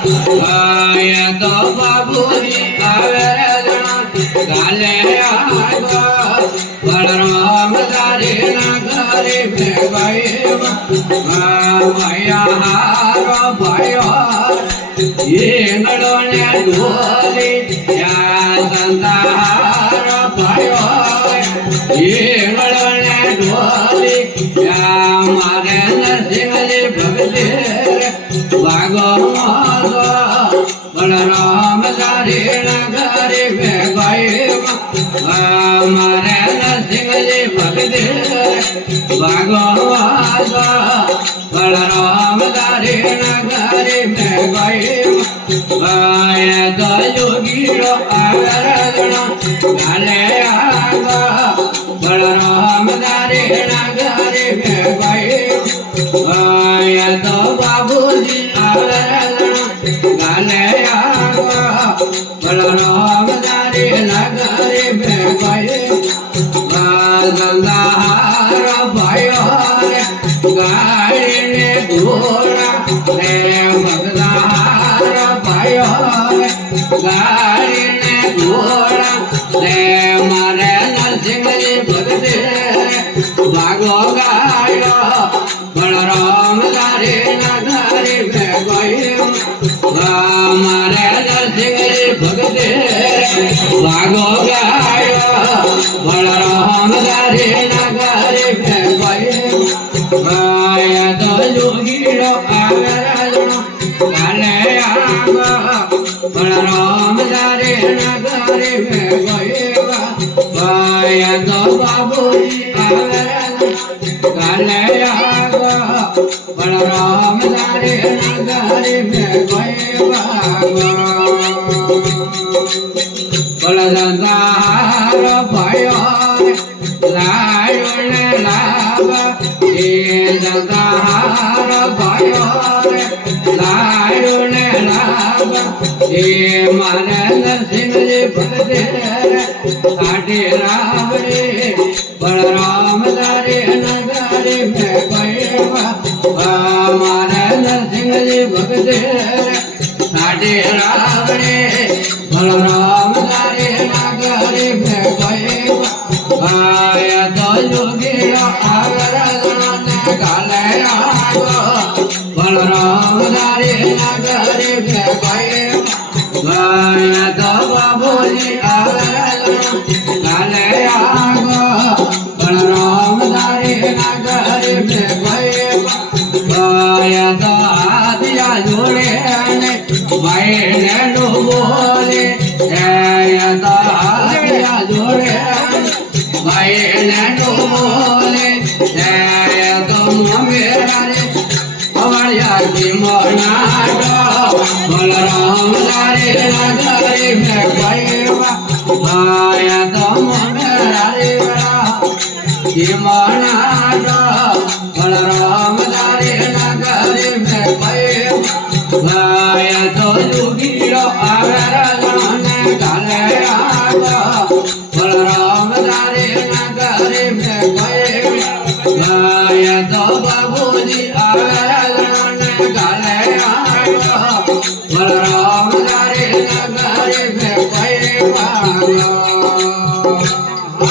आया तो बाबूजी आवे गाले आगो बलराम दारी नगरी में गईवा मैया हारो भयो ये नड़ोने ढोली या संतारो भयो ये नड़ोने ढोली या मारे नरसिंह जी भगते भागो बलराम दारी नगरी में गईवा मारे नरसिंह जी भगते भागो बलराम दारी नगरी में गईवा तो योगी गाले आगो बलराम दारी नगरी में गईवा तो बाबूजी गाले आगो बलराम दारी नगरी में गईवा गंगाहार भयो गाड़ी ने घोड़ा रे भगदाहार भयो गाड़ी ने घोड़ा रे मारे नरसिंह जी भगते भागो गायो बलराम दारी नगरी में गईवा मारे नरसिंह जी भगते भागो गायो बलराम दारी नगरी में गईवा तो योगी गाले आगो बलराम दारी नगरी में गईवा तो बाबूजी गाले आगो बलराम दारी नगरी में गईवा बलदार भयो लायुने लाभ ये जलदार भयो लायुने लाभ ये मारे नरसिंह जी भगते साढ़े रावणे बलराम दारी नगरी में गईवा मारे नरसिंह जी भगते साढ़े रावणे बलराम दारी नगरी में गईवा तो योगी गाले आगो बलराम दारी नगरी में गईवा तो बाबूजी गाले आगो बलराम दारी नगरी में गईवा तो आदिया जोड़े भाई ने बोले तो आदिया जोड़े भाई ने बोले तो मेरा हमारे की मोना बलराम दारी नगरी में गईवा तो मेरा की